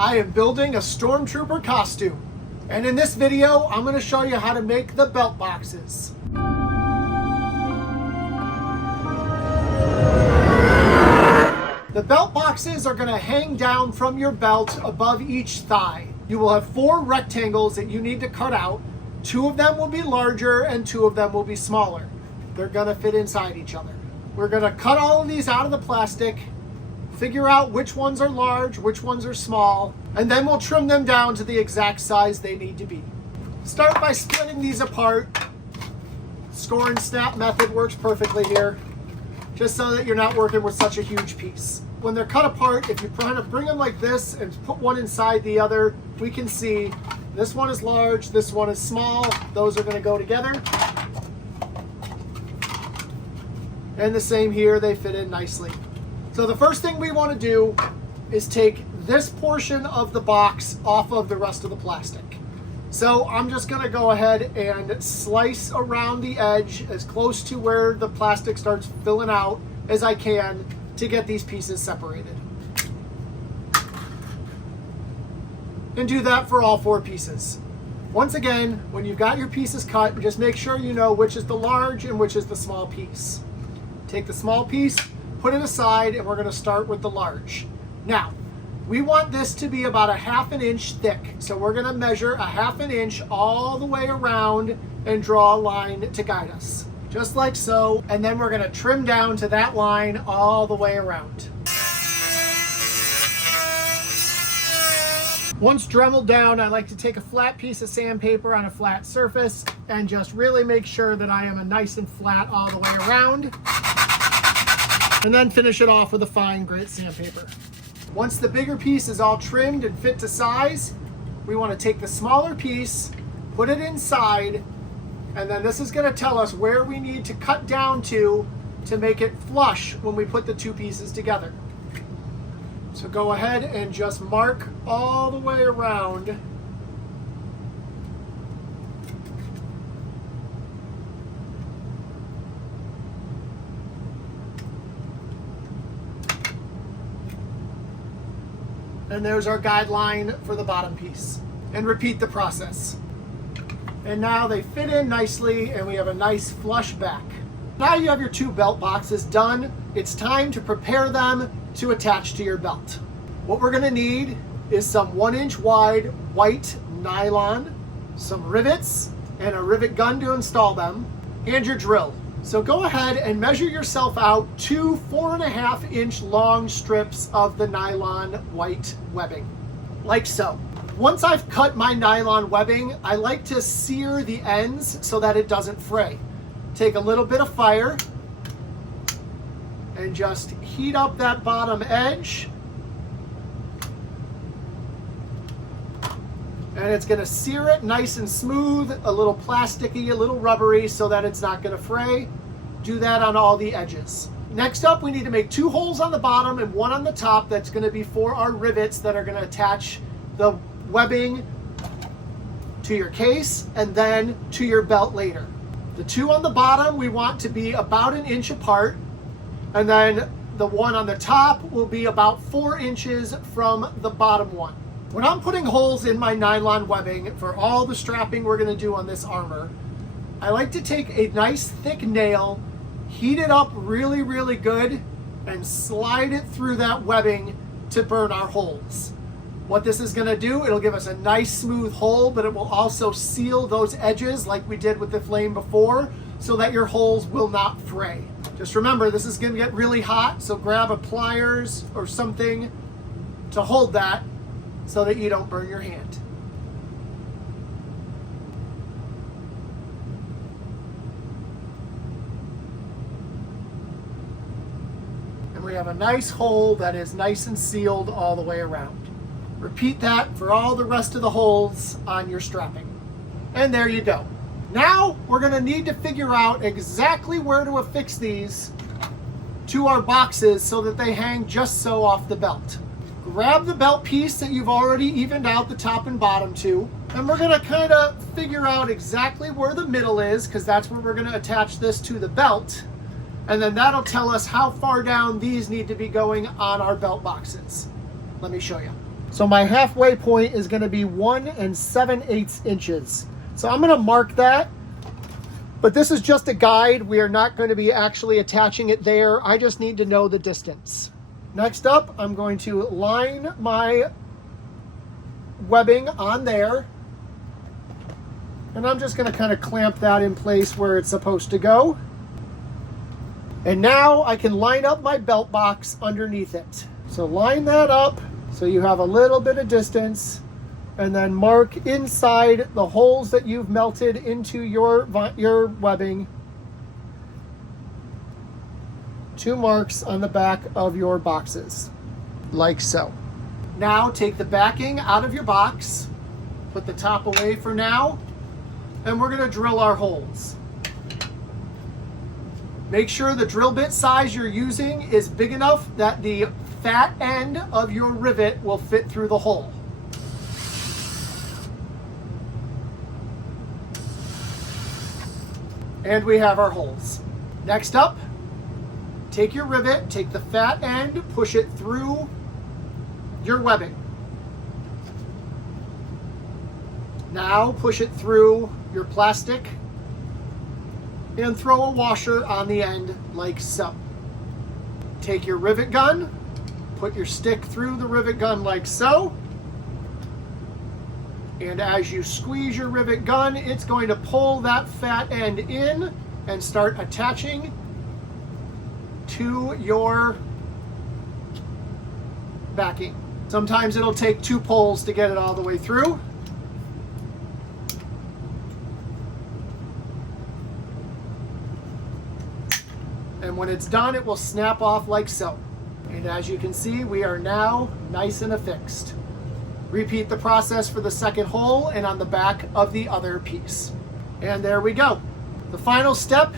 I am building a Stormtrooper costume. And in this video, I'm going to show you how to make the belt boxes. The belt boxes are going to hang down from your belt above each thigh. You will have 4 rectangles that you need to cut out. 2 of them will be larger and 2 of them will be smaller. They're going to fit inside each other. We're going to cut all of these out of the plastic, figure out which ones are large, which ones are small, and then we'll trim them down to the exact size they need to be. Start by splitting these apart. Score and snap method works perfectly here, just so that you're not working with such a huge piece. When they're cut apart, if you kind of bring them like this and put one inside the other, we can see this one is large, this one is small. Those are going to go together. And the same here, they fit in nicely. So the first thing we want to do is take this portion of the box off of the rest of the plastic. So I'm just going to go ahead and slice around the edge as close to where the plastic starts filling out as I can to get these pieces separated. And do that for all 4 pieces. Once again, when you've got your pieces cut, just make sure you know which is the large and which is the small piece. Take the small piece, put it aside, and we're going to start with the large. Now, we want this to be about 1/2 inch thick. So we're going to measure 1/2 inch all the way around and draw a line to guide us. Just like so. And then we're going to trim down to that line all the way around. Once dremeled down, I like to take a flat piece of sandpaper on a flat surface and just really make sure that I am nice and flat all the way around. And then finish it off with a fine grit sandpaper. Once the bigger piece is all trimmed and fit to size, we want to take the smaller piece, put it inside, and then this is going to tell us where we need to cut down to make it flush when we put the 2 pieces together. So go ahead and just mark all the way around. And there's our guideline for the bottom piece. And repeat the process. And now they fit in nicely and we have a nice flush back. Now you have your 2 belt boxes done. It's time to prepare them to attach to your belt. What we're gonna need is some 1 inch wide white nylon, some rivets, and a rivet gun to install them, and your drill. So go ahead and measure yourself out 2 4.5 inch long strips of the nylon white webbing, like so. Once I've cut my nylon webbing, I like to sear the ends so that it doesn't fray. Take a little bit of fire and just heat up that bottom edge. And it's going to sear it nice and smooth, a little plasticky, a little rubbery, so that it's not going to fray. Do that on all the edges. Next up, we need to make 2 holes on the bottom and 1 on the top. That's going to be for our rivets that are going to attach the webbing to your case and then to your belt later. The 2 on the bottom we want to be about 1 inch apart, and then the 1 on the top will be about 4 inches from the bottom one. When I'm putting holes in my nylon webbing for all the strapping we're going to do on this armor, I like to take a nice thick nail, heat it up really, really good, and slide it through that webbing to burn our holes. What this is going to do, it'll give us a nice smooth hole, but it will also seal those edges like we did with the flame before, so that your holes will not fray. Just remember, this is going to get really hot, so grab a pliers or something to hold that so that you don't burn your hand. And we have a nice hole that is nice and sealed all the way around. Repeat that for all the rest of the holes on your strapping. And there you go. Now we're going to need to figure out exactly where to affix these to our boxes so that they hang just so off the belt. Grab the belt piece that you've already evened out the top and bottom to, and we're going to kind of figure out exactly where the middle is, because that's where we're going to attach this to the belt. And then that'll tell us how far down these need to be going on our belt boxes. Let me show you. So my halfway point is going to be 1 7/8 inches. So I'm going to mark that. But this is just a guide. We are not going to be actually attaching it there. I just need to know the distance. Next up, I'm going to line my webbing on there. And I'm just going to kind of clamp that in place where it's supposed to go. And now I can line up my belt box underneath it. So line that up so you have a little bit of distance. And then mark inside the holes that you've melted into your webbing. 2 marks on the back of your boxes, like so. Now take the backing out of your box, put the top away for now, and we're going to drill our holes. Make sure the drill bit size you're using is big enough that the fat end of your rivet will fit through the hole. And we have our holes. Next up, take your rivet, take the fat end, push it through your webbing. Now push it through your plastic and throw a washer on the end like so. Take your rivet gun, put your stick through the rivet gun like so. And as you squeeze your rivet gun, it's going to pull that fat end in and start attaching to your backing. Sometimes it'll take 2 pulls to get it all the way through. And when it's done, it will snap off like so. And as you can see, we are now nice and affixed. Repeat the process for the second hole and on the back of the other piece. And there we go. The final step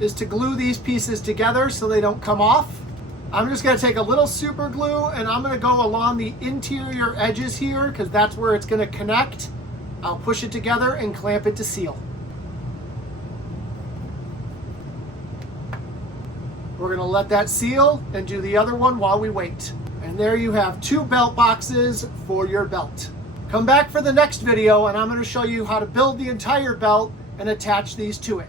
is to glue these pieces together so they don't come off. I'm just going to take a little super glue and I'm going to go along the interior edges here because that's where it's going to connect. I'll push it together and clamp it to seal. We're going to let that seal and do the other one while we wait. And there you have 2 belt boxes for your belt. Come back for the next video and I'm going to show you how to build the entire belt and attach these to it.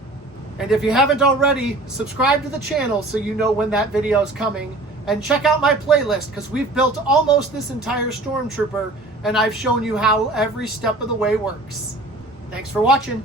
And if you haven't already, subscribe to the channel so you know when that video is coming. And check out my playlist because we've built almost this entire Stormtrooper and I've shown you how every step of the way works. Thanks for watching.